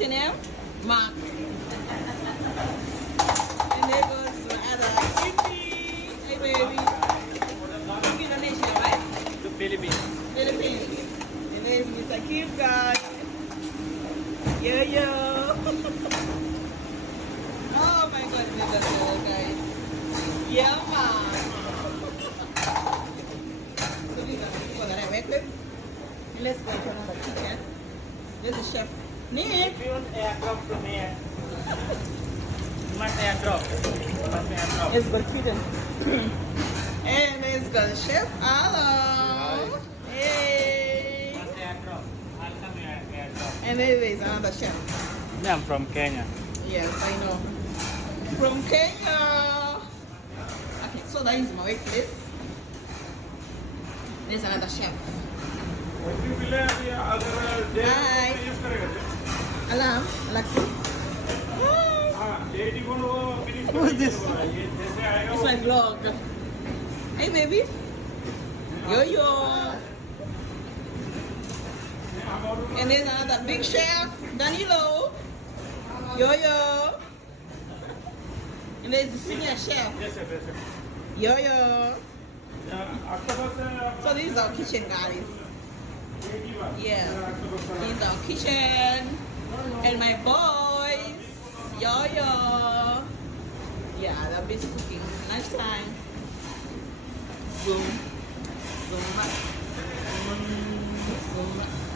What's your name? Mark. And there goes my other Kimmy. Hey baby. From Indonesia, right? The Philippines. Philippines. And there's Mr. Kim, guys. Yo yo. Oh my god, this is so guys. Yeah, man. So these are the people that I work with. And let's go to another kitchen. There's the chef. Nick. If you want airdrop to me, you must airdrop. You must airdrop. It's the kitchen. And there's the chef. Hello. Hey. You must airdrop. I'll come here airdrop. And there is another chef. I'm from Kenya. Yes, I know. From Kenya. Okay, so that is my workplace. There's another chef. Hi. Alam, Alexa. Who's this? It's my vlog. Hey, baby. Yo, yo. And there's another big chef, Danilo. Yo, yo. And there's the senior chef. Yo, yo. So this is our kitchen, guys. Yeah. This is our kitchen. And my boys. Yo, yo. Yeah, they're busy cooking. Nice time. Zoom. Zoom. Zoom. Zoom.